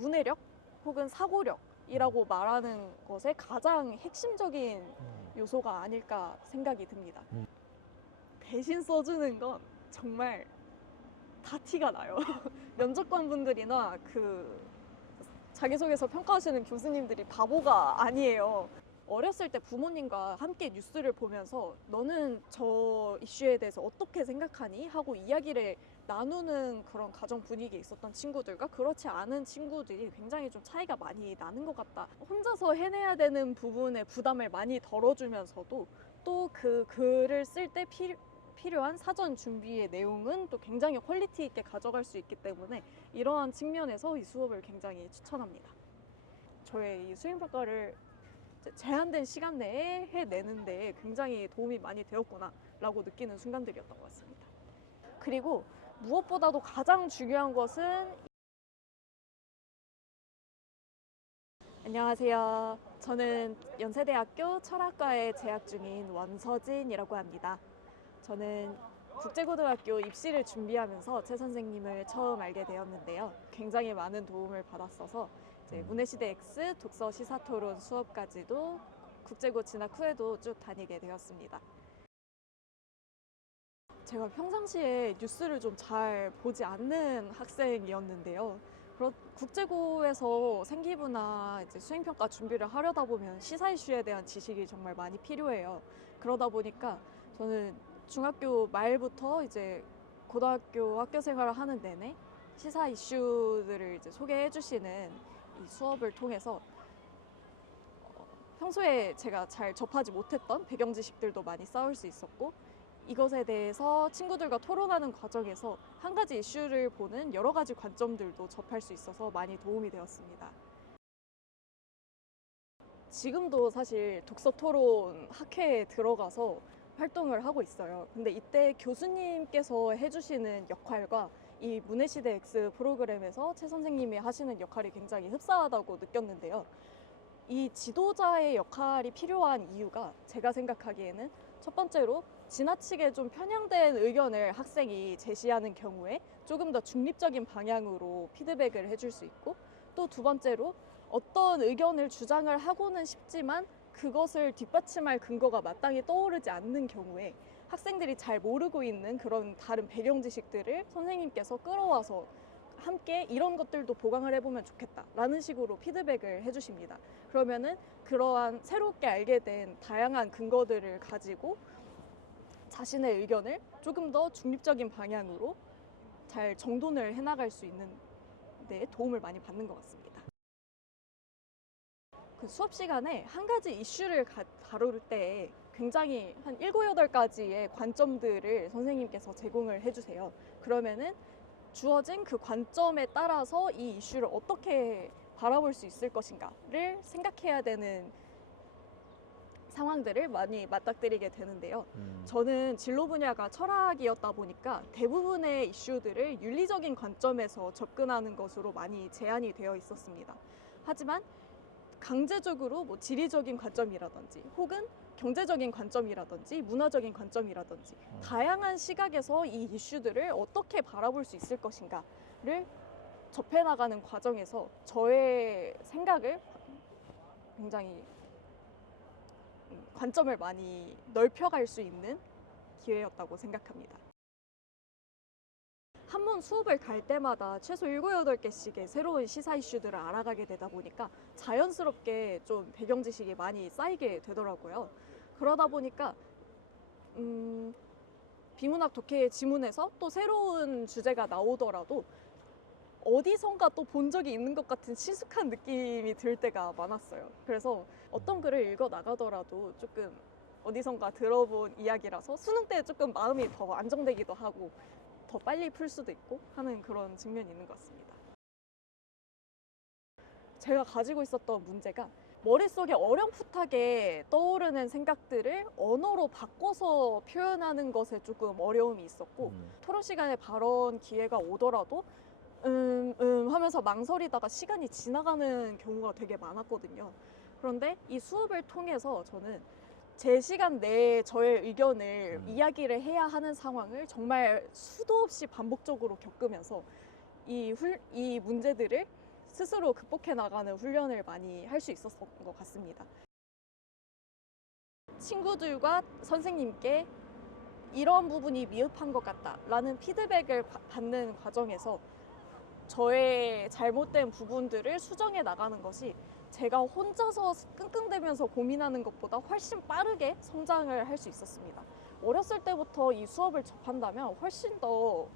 문해력 혹은 사고력이라고 말하는 것의 가장 핵심적인 요소가 아닐까 생각이 듭니다. 대신 써주는 건 정말 다 티가 나요. 면접관분들이나 자기소개서 평가하시는 교수님들이 바보가 아니에요. 어렸을 때 부모님과 함께 뉴스를 보면서 너는 저 이슈에 대해서 어떻게 생각하니? 하고 이야기를 나누는 그런 가정 분위기에 있었던 친구들과 그렇지 않은 친구들이 굉장히 좀 차이가 많이 나는 것 같다. 혼자서 해내야 되는 부분에 부담을 많이 덜어주면서도 또 그 글을 쓸 때 필요한 사전 준비의 내용은 또 굉장히 퀄리티 있게 가져갈 수 있기 때문에 이러한 측면에서 이 수업을 굉장히 추천합니다. 저의 이 수행평가를 제한된 시간 내에 해내는데 굉장히 도움이 많이 되었구나 라고 느끼는 순간들이었던 것 같습니다. 그리고 무엇보다도 가장 중요한 것은 안녕하세요. 저는 연세대학교 철학과에 재학 중인 원서진이라고 합니다. 저는 국제고등학교 입시를 준비하면서 최 선생님을 처음 알게 되었는데요. 굉장히 많은 도움을 받았어서 이제 문해시대 X 독서 시사토론 수업까지도 국제고 진학 후에도 쭉 다니게 되었습니다. 제가 평상시에 뉴스를 좀 잘 보지 않는 학생이었는데요. 국제고에서 생기부나 이제 수행평가 준비를 하려다 보면 시사 이슈에 대한 지식이 정말 많이 필요해요. 그러다 보니까 저는 중학교 말부터 이제 고등학교 학교 생활을 하는 내내 시사 이슈들을 이제 소개해 주시는 이 수업을 통해서 평소에 제가 잘 접하지 못했던 배경 지식들도 많이 쌓을 수 있었고 이것에 대해서 친구들과 토론하는 과정에서 한 가지 이슈를 보는 여러 가지 관점들도 접할 수 있어서 많이 도움이 되었습니다. 지금도 사실 독서 토론 학회에 들어가서 활동을 하고 있어요. 근데 이때 교수님께서 해주시는 역할과 이 문해시대 X 프로그램에서 최 선생님이 하시는 역할이 굉장히 흡사하다고 느꼈는데요. 이 지도자의 역할이 필요한 이유가 제가 생각하기에는 첫 번째로 지나치게 좀 편향된 의견을 학생이 제시하는 경우에 조금 더 중립적인 방향으로 피드백을 해줄 수 있고 또 두 번째로 어떤 의견을 주장을 하고는 싶지만 그것을 뒷받침할 근거가 마땅히 떠오르지 않는 경우에 학생들이 잘 모르고 있는 그런 다른 배경 지식들을 선생님께서 끌어와서 함께 이런 것들도 보강을 해보면 좋겠다라는 식으로 피드백을 해주십니다. 그러면은 그러한 새롭게 알게 된 다양한 근거들을 가지고 자신의 의견을 조금 더 중립적인 방향으로 잘 정돈을 해나갈 수 있는 데 도움을 많이 받는 것 같습니다. 그 수업 시간에 한 가지 이슈를 다룰 때 굉장히 한 7, 8가지의 관점들을 선생님께서 제공을 해주세요. 그러면은 주어진 그 관점에 따라서 이 이슈를 어떻게 바라볼 수 있을 것인가를 생각해야 되는 상황들을 많이 맞닥뜨리게 되는데요. 저는 진로 분야가 철학이었다 보니까 대부분의 이슈들을 윤리적인 관점에서 접근하는 것으로 많이 제한이 되어 있었습니다. 하지만 강제적으로 뭐 지리적인 관점이라든지 혹은 경제적인 관점이라든지 문화적인 관점이라든지 다양한 시각에서 이 이슈들을 어떻게 바라볼 수 있을 것인가를 접해나가는 과정에서 저의 생각을 굉장히 관점을 많이 넓혀갈 수 있는 기회였다고 생각합니다. 한 번 수업을 갈 때마다 최소 7, 8개씩의 새로운 시사 이슈들을 알아가게 되다 보니까 자연스럽게 좀 배경 지식이 많이 쌓이게 되더라고요. 그러다 보니까 비문학 독해의 지문에서 또 새로운 주제가 나오더라도 어디선가 또 본 적이 있는 것 같은 친숙한 느낌이 들 때가 많았어요. 그래서 어떤 글을 읽어 나가더라도 조금 어디선가 들어본 이야기라서 수능 때 조금 마음이 더 안정되기도 하고 더 빨리 풀 수도 있고 하는 그런 측면이 있는 것 같습니다. 제가 가지고 있었던 문제가 머릿속에 어렴풋하게 떠오르는 생각들을 언어로 바꿔서 표현하는 것에 조금 어려움이 있었고 토론 시간에 발언 기회가 오더라도 하면서 망설이다가 시간이 지나가는 경우가 되게 많았거든요. 그런데 이 수업을 통해서 저는 제 시간 내에 저의 의견을 이야기를 해야 하는 상황을 정말 수도 없이 반복적으로 겪으면서 이 문제들을 스스로 극복해 나가는 훈련을 많이 할 수 있었던 것 같습니다. 친구들과 선생님께 이런 부분이 미흡한 것 같다라는 피드백을 받는 과정에서 저의 잘못된 부분들을 수정해 나가는 것이 제가 혼자서 끙끙대면서 고민하는 것보다 훨씬 빠르게 성장을 할 수 있었습니다. 어렸을 때부터 이 수업을 접한다면 훨씬 더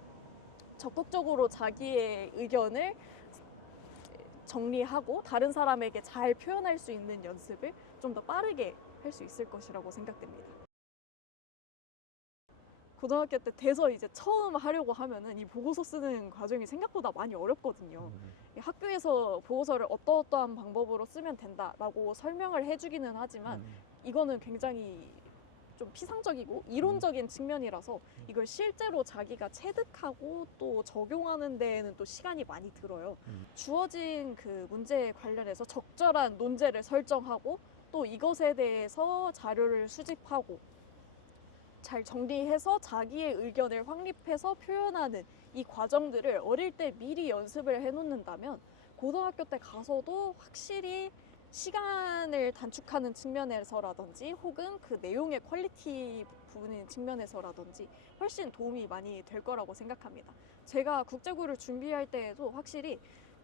적극적으로 자기의 의견을 정리하고 다른 사람에게 잘 표현할 수 있는 연습을 좀 더 빠르게 할 수 있을 것이라고 생각됩니다. 고등학교 때 돼서 이제 처음 하려고 하면은 이 보고서 쓰는 과정이 생각보다 많이 어렵거든요. 학교에서 보고서를 어떠어떠한 방법으로 쓰면 된다라고 설명을 해주기는 하지만 이거는 굉장히 좀 피상적이고 이론적인 측면이라서 이걸 실제로 자기가 체득하고 또 적용하는 데에는 또 시간이 많이 들어요. 주어진 그 문제에 관련해서 적절한 논제를 설정하고 또 이것에 대해서 자료를 수집하고 잘 정리해서 자기의 의견을 확립해서 표현하는 이 과정들을 어릴 때 미리 연습을 해놓는다면 고등학교 때 가서도 확실히 시간을 단축하는 측면에서라든지 혹은 그 내용의 퀄리티 부분인 측면에서라든지 훨씬 도움이 많이 될 거라고 생각합니다. 제가 국제고를 준비할 때에도 확실히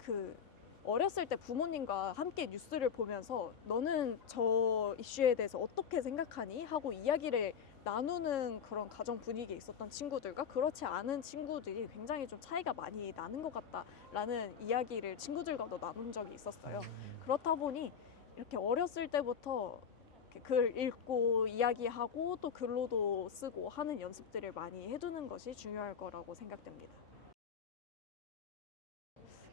그 어렸을 때 부모님과 함께 뉴스를 보면서 너는 저 이슈에 대해서 어떻게 생각하니? 하고 이야기를 나누는 그런 가정 분위기에 있었던 친구들과 그렇지 않은 친구들이 굉장히 좀 차이가 많이 나는 것 같다라는 이야기를 친구들과도 나눈 적이 있었어요. 그렇다 보니 이렇게 어렸을 때부터 글 읽고 이야기하고 또 글로도 쓰고 하는 연습들을 많이 해두는 것이 중요할 거라고 생각됩니다.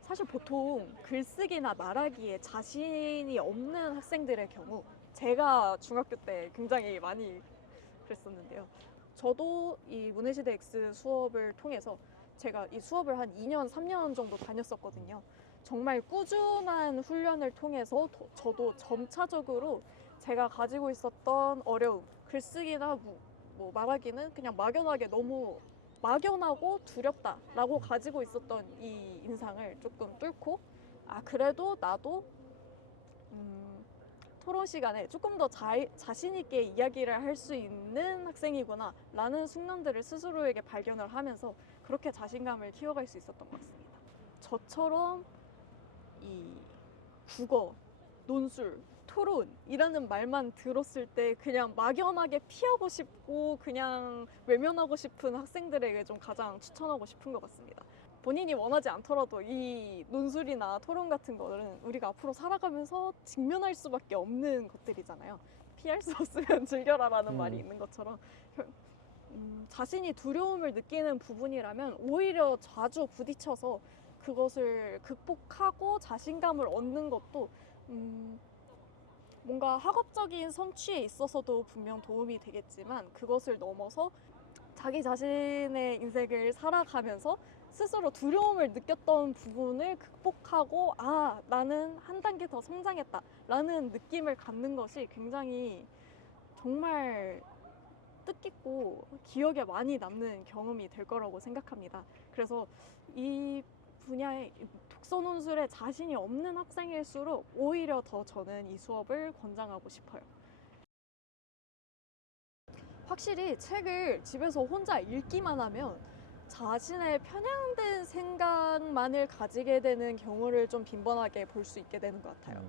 사실 보통 글쓰기나 말하기에 자신이 없는 학생들의 경우 제가 중학교 때 굉장히 많이 그랬었는데요. 저도 이 문해시대 X 수업을 통해서 제가 이 수업을 한 2년, 3년 정도 다녔었거든요. 정말 꾸준한 훈련을 통해서 저도 점차적으로 제가 가지고 있었던 어려움, 글쓰기나 뭐 말하기는 그냥 막연하게 너무 막연하고 두렵다라고 가지고 있었던 이 인상을 조금 뚫고 그래도 나도 토론 시간에 조금 더 자신 있게 이야기를 할 수 있는 학생이구나 라는 순간들을 스스로에게 발견을 하면서 그렇게 자신감을 키워갈 수 있었던 것 같습니다. 저처럼 이 국어, 논술, 토론이라는 말만 들었을 때 그냥 막연하게 피하고 싶고 그냥 외면하고 싶은 학생들에게 좀 가장 추천하고 싶은 것 같습니다. 본인이 원하지 않더라도 이 논술이나 토론 같은 거는 우리가 앞으로 살아가면서 직면할 수밖에 없는 것들이잖아요. 피할 수 없으면 즐겨라라는 말이 있는 것처럼 자신이 두려움을 느끼는 부분이라면 오히려 자주 부딪혀서 그것을 극복하고 자신감을 얻는 것도 뭔가 학업적인 성취에 있어서도 분명 도움이 되겠지만 그것을 넘어서 자기 자신의 인생을 살아가면서 스스로 두려움을 느꼈던 부분을 극복하고 나는 한 단계 더 성장했다 라는 느낌을 갖는 것이 굉장히 정말 뜻깊고 기억에 많이 남는 경험이 될 거라고 생각합니다. 그래서 이 분야의 독서 논술에 자신이 없는 학생일수록 오히려 더 저는 이 수업을 권장하고 싶어요. 확실히 책을 집에서 혼자 읽기만 하면 자신의 편향된 생각만을 가지게 되는 경우를 좀 빈번하게 볼 수 있게 되는 것 같아요.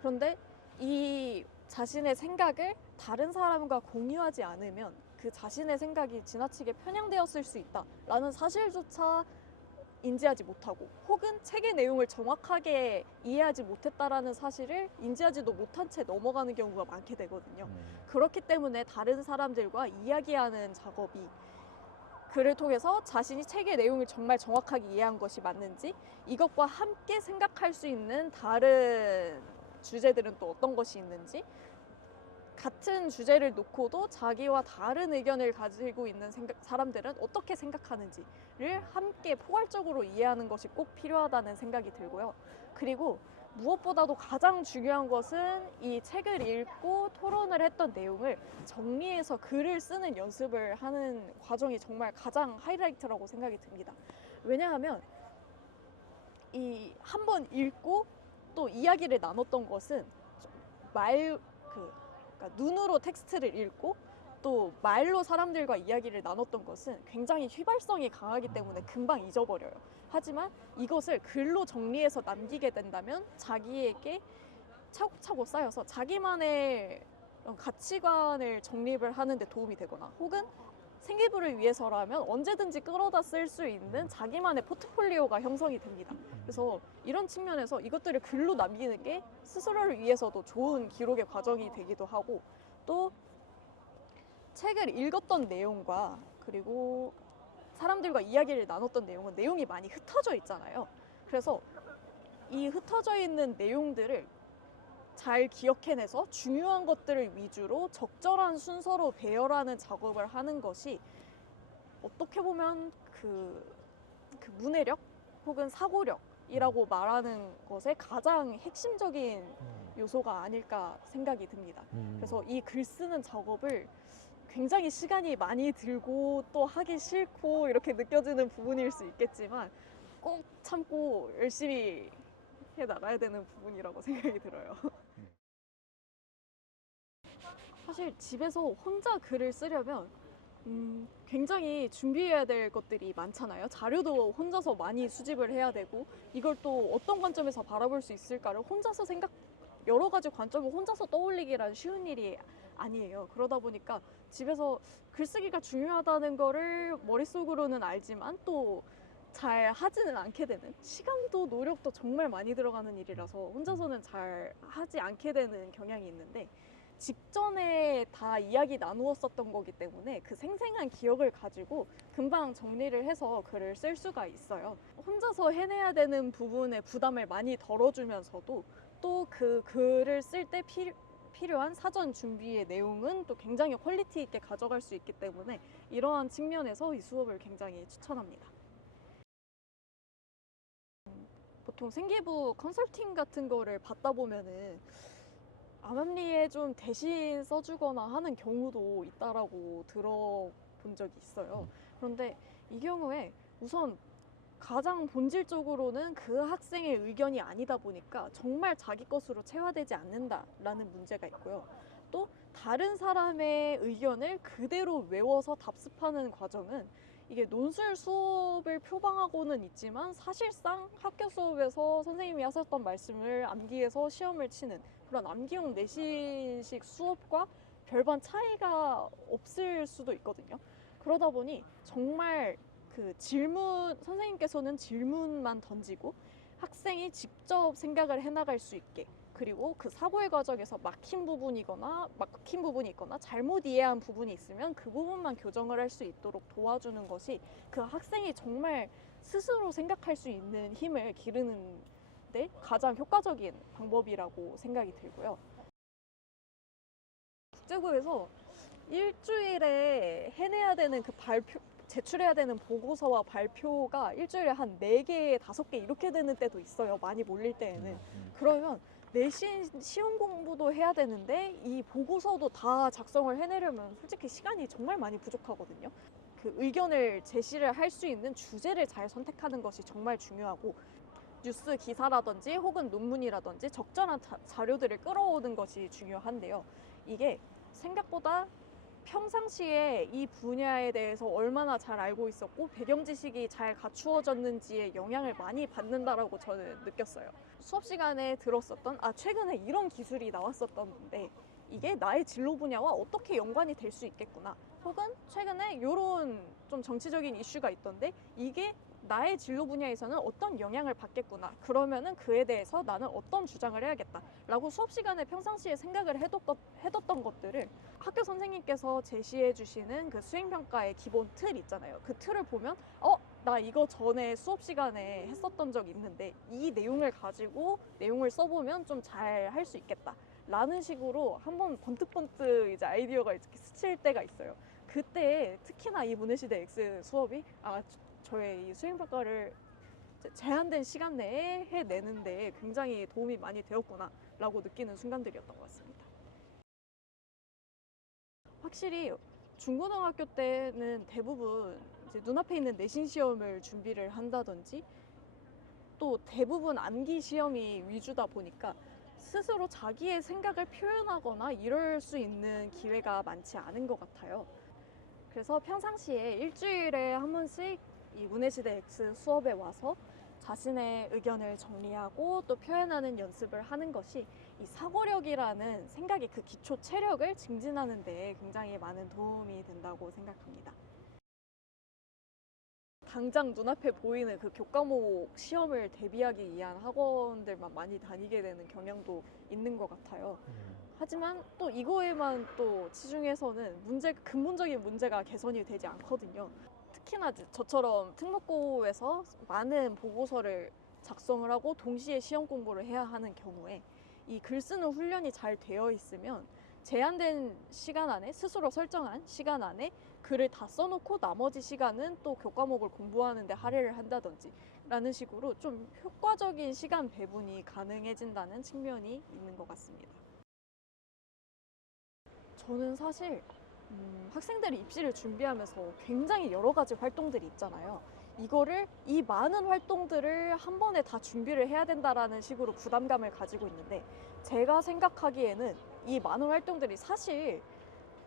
그런데 이 자신의 생각을 다른 사람과 공유하지 않으면 그 자신의 생각이 지나치게 편향되었을 수 있다라는 사실조차 인지하지 못하고 혹은 책의 내용을 정확하게 이해하지 못했다라는 사실을 인지하지도 못한 채 넘어가는 경우가 많게 되거든요. 그렇기 때문에 다른 사람들과 이야기하는 작업이 글을 통해서 자신이 책의 내용을 정말 정확하게 이해한 것이 맞는지 이것과 함께 생각할 수 있는 다른 주제들은 또 어떤 것이 있는지 같은 주제를 놓고도 자기와 다른 의견을 가지고 있는 사람들은 어떻게 생각하는지를 함께 포괄적으로 이해하는 것이 꼭 필요하다는 생각이 들고요. 그리고 무엇보다도 가장 중요한 것은 이 책을 읽고 토론을 했던 내용을 정리해서 글을 쓰는 연습을 하는 과정이 정말 가장 하이라이트라고 생각이 듭니다. 왜냐하면 이 한 번 읽고 또 이야기를 나눴던 것은 그러니까 눈으로 텍스트를 읽고 또 말로 사람들과 이야기를 나눴던 것은 굉장히 휘발성이 강하기 때문에 금방 잊어버려요. 하지만 이것을 글로 정리해서 남기게 된다면 자기에게 차곡차곡 쌓여서 자기만의 가치관을 정립을 하는 데 도움이 되거나 혹은 생기부를 위해서라면 언제든지 끌어다 쓸 수 있는 자기만의 포트폴리오가 형성이 됩니다. 그래서 이런 측면에서 이것들을 글로 남기는 게 스스로를 위해서도 좋은 기록의 과정이 되기도 하고, 또 책을 읽었던 내용과 그리고 사람들과 이야기를 나눴던 내용은 내용이 많이 흩어져 있잖아요. 그래서 이 흩어져 있는 내용들을 잘 기억해내서 중요한 것들을 위주로 적절한 순서로 배열하는 작업을 하는 것이 어떻게 보면 그 문해력 혹은 사고력이라고 말하는 것의 가장 핵심적인 요소가 아닐까 생각이 듭니다. 그래서 이 글 쓰는 작업을 굉장히 시간이 많이 들고 또 하기 싫고 이렇게 느껴지는 부분일 수 있겠지만 꼭 참고 열심히 해 나가야 되는 부분이라고 생각이 들어요. 사실 집에서 혼자 글을 쓰려면 굉장히 준비해야 될 것들이 많잖아요. 자료도 혼자서 많이 수집을 해야 되고 이걸 또 어떤 관점에서 바라볼 수 있을까를 혼자서 여러 가지 관점을 혼자서 떠올리기란 쉬운 일이 아니에요. 그러다 보니까 집에서 글쓰기가 중요하다는 거를 머릿속으로는 알지만 또 잘 하지는 않게 되는, 시간도 노력도 정말 많이 들어가는 일이라서 혼자서는 잘 하지 않게 되는 경향이 있는데, 직전에 다 이야기 나누었었던 거기 때문에 그 생생한 기억을 가지고 금방 정리를 해서 글을 쓸 수가 있어요. 혼자서 해내야 되는 부분에 부담을 많이 덜어주면서도 또 그 글을 쓸 때 필요한 사전 준비의 내용은 또 굉장히 퀄리티 있게 가져갈 수 있기 때문에 이러한 측면에서 이 수업을 굉장히 추천합니다. 보통 생기부 컨설팅 같은 거를 받다 보면은 암암리에 좀 대신 써주거나 하는 경우도 있다라고 들어본 적이 있어요. 그런데 이 경우에 우선 가장 본질적으로는 그 학생의 의견이 아니다 보니까 정말 자기 것으로 체화되지 않는다라는 문제가 있고요. 또 다른 사람의 의견을 그대로 외워서 답습하는 과정은 이게 논술 수업을 표방하고는 있지만 사실상 학교 수업에서 선생님이 하셨던 말씀을 암기해서 시험을 치는 그런 암기용 내신식 수업과 별반 차이가 없을 수도 있거든요. 그러다 보니 정말 선생님께서는 질문만 던지고 학생이 직접 생각을 해나갈 수 있게, 그리고 그 사고의 과정에서 막힌 부분이 있거나 잘못 이해한 부분이 있으면 그 부분만 교정을 할 수 있도록 도와주는 것이 그 학생이 정말 스스로 생각할 수 있는 힘을 기르는 데 가장 효과적인 방법이라고 생각이 들고요. 국제고에서 일주일에 해내야 되는 제출해야 되는 보고서와 발표가 일주일에 한 4개, 5개 이렇게 되는 때도 있어요. 많이 몰릴 때에는. 그러면 내신 시험 공부도 해야 되는데 이 보고서도 다 작성을 해내려면 솔직히 시간이 정말 많이 부족하거든요. 그 의견을 제시를 할 수 있는 주제를 잘 선택하는 것이 정말 중요하고, 뉴스 기사라든지 혹은 논문이라든지 적절한 자료들을 끌어오는 것이 중요한데요. 이게 생각보다 평상시에 이 분야에 대해서 얼마나 잘 알고 있었고 배경 지식이 잘 갖추어졌는지에 영향을 많이 받는다라고 저는 느꼈어요. 수업 시간에 들었었던 최근에 이런 기술이 나왔었던데 이게 나의 진로 분야와 어떻게 연관이 될 수 있겠구나, 혹은 최근에 이런 좀 정치적인 이슈가 있던데 이게 나의 진로 분야에서는 어떤 영향을 받겠구나, 그러면은 그에 대해서 나는 어떤 주장을 해야겠다 라고 수업 시간에 평상시에 생각을 해뒀던 것들을 학교 선생님께서 제시해 주시는 그 수행평가의 기본 틀 있잖아요. 그 틀을 보면 나 이거 전에 수업 시간에 했었던 적 있는데 이 내용을 가지고 내용을 써보면 좀 잘 할 수 있겠다 라는 식으로 한번 번뜩번뜩 이제 아이디어가 이렇게 스칠 때가 있어요. 그때 특히나 이 문해시대 X 수업이 저의 이 수행평가를 제한된 시간 내에 해내는데 굉장히 도움이 많이 되었구나 라고 느끼는 순간들이었던 것 같습니다. 확실히 중고등학교 때는 대부분 이제 눈앞에 있는 내신 시험을 준비를 한다든지 또 대부분 암기 시험이 위주다 보니까 스스로 자기의 생각을 표현하거나 이럴 수 있는 기회가 많지 않은 것 같아요. 그래서 평상시에 일주일에 한 번씩 이 문해시대 X 수업에 와서 자신의 의견을 정리하고 또 표현하는 연습을 하는 것이 이 사고력이라는 생각의 그 기초 체력을 증진하는 데 굉장히 많은 도움이 된다고 생각합니다. 당장 눈앞에 보이는 그 교과목 시험을 대비하기 위한 학원들만 많이 다니게 되는 경향도 있는 것 같아요. 하지만 또 이거에만 또 치중해서는 근본적인 문제가 개선이 되지 않거든요. 특히나 저처럼 특목고에서 많은 보고서를 작성을 하고 동시에 시험 공부를 해야 하는 경우에 이 글 쓰는 훈련이 잘 되어 있으면 제한된 시간 안에 스스로 설정한 시간 안에 글을 다 써놓고 나머지 시간은 또 교과목을 공부하는 데 할애를 한다든지 라는 식으로 좀 효과적인 시간 배분이 가능해진다는 측면이 있는 것 같습니다. 저는 사실 학생들이 입시를 준비하면서 굉장히 여러 가지 활동들이 있잖아요. 이 많은 활동들을 한 번에 다 준비를 해야 된다라는 식으로 부담감을 가지고 있는데, 제가 생각하기에는 이 많은 활동들이 사실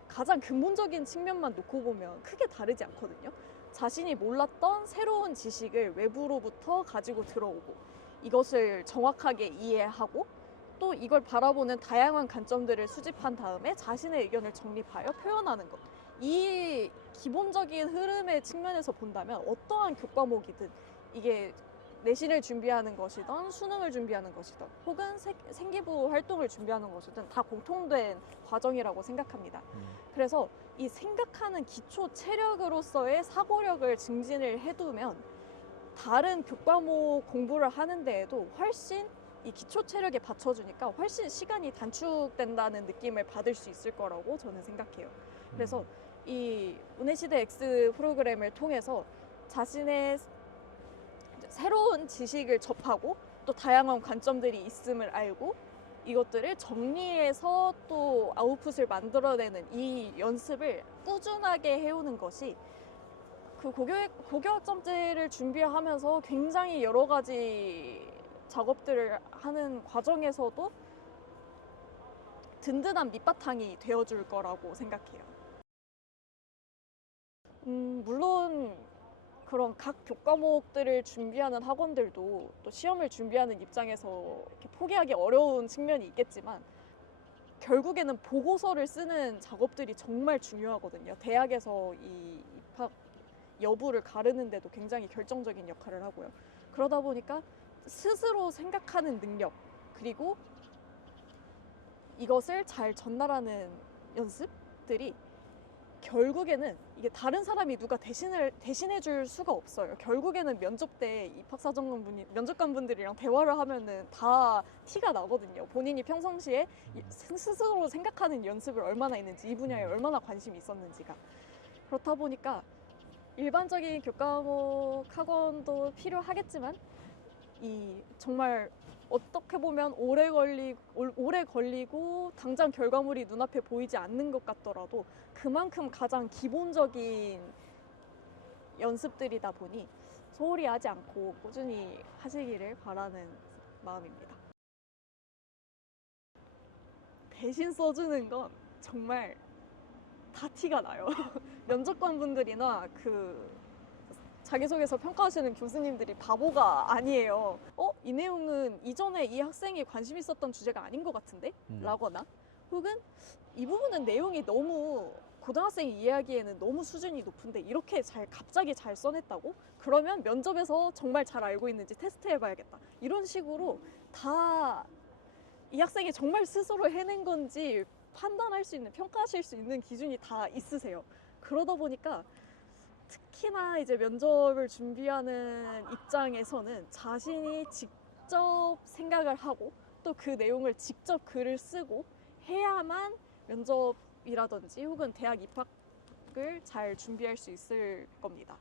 가장 근본적인 측면만 놓고 보면 크게 다르지 않거든요. 자신이 몰랐던 새로운 지식을 외부로부터 가지고 들어오고 이것을 정확하게 이해하고 또 이걸 바라보는 다양한 관점들을 수집한 다음에 자신의 의견을 정립하여 표현하는 것. 이 기본적인 흐름의 측면에서 본다면 어떠한 교과목이든 이게 내신을 준비하는 것이든 수능을 준비하는 것이든 혹은 생기부 활동을 준비하는 것이든 다 공통된 과정이라고 생각합니다. 그래서 이 생각하는 기초 체력으로서의 사고력을 증진을 해두면 다른 교과목 공부를 하는 데에도 훨씬 이 기초 체력에 받쳐주니까 훨씬 시간이 단축된다는 느낌을 받을 수 있을 거라고 저는 생각해요. 그래서 이 문해시대 X 프로그램을 통해서 자신의 새로운 지식을 접하고 또 다양한 관점들이 있음을 알고 이것들을 정리해서 또 아웃풋을 만들어내는 이 연습을 꾸준하게 해오는 것이 그 고교학점제를 준비하면서 굉장히 여러 가지 작업들을 하는 과정에서도 든든한 밑바탕이 되어줄 거라고 생각해요. 물론 그런 각 교과목들을 준비하는 학원들도 또 시험을 준비하는 입장에서 이렇게 포기하기 어려운 측면이 있겠지만 결국에는 보고서를 쓰는 작업들이 정말 중요하거든요. 대학에서 이 입학 여부를 가르는데도 굉장히 결정적인 역할을 하고요. 그러다 보니까 스스로 생각하는 능력 그리고 이것을 잘 전달하는 연습들이 결국에는 이게 다른 사람이 누가 대신해 줄 수가 없어요. 결국에는 면접 때 면접관분들이랑 대화를 하면은 다 티가 나거든요. 본인이 평상시에 스스로 생각하는 연습을 얼마나 했는지, 이 분야에 얼마나 관심이 있었는지가. 그렇다 보니까 일반적인 교과목 학원도 필요하겠지만 이 정말 어떻게 보면 오래 걸리고 당장 결과물이 눈앞에 보이지 않는 것 같더라도 그만큼 가장 기본적인 연습들이다 보니 소홀히 하지 않고 꾸준히 하시기를 바라는 마음입니다. 대신 써주는 건 정말 다 티가 나요. 면접관분들이나 자기소개서 평가하시는 교수님들이 바보가 아니에요. 이 내용은 이전에 이 학생이 관심 있었던 주제가 아닌 것 같은데? 라거나 혹은 이 부분은 내용이 너무 고등학생이 이해하기에는 너무 수준이 높은데 이렇게 갑자기 잘 써냈다고? 그러면 면접에서 정말 잘 알고 있는지 테스트해봐야겠다. 이런 식으로 다 이 학생이 정말 스스로 해낸 건지 판단할 수 있는, 평가하실 수 있는 기준이 다 있으세요. 그러다 보니까 특히나 이제 면접을 준비하는 입장에서는 자신이 직접 생각을 하고 또 그 내용을 직접 글을 쓰고 해야만 면접이라든지 혹은 대학 입학을 잘 준비할 수 있을 겁니다.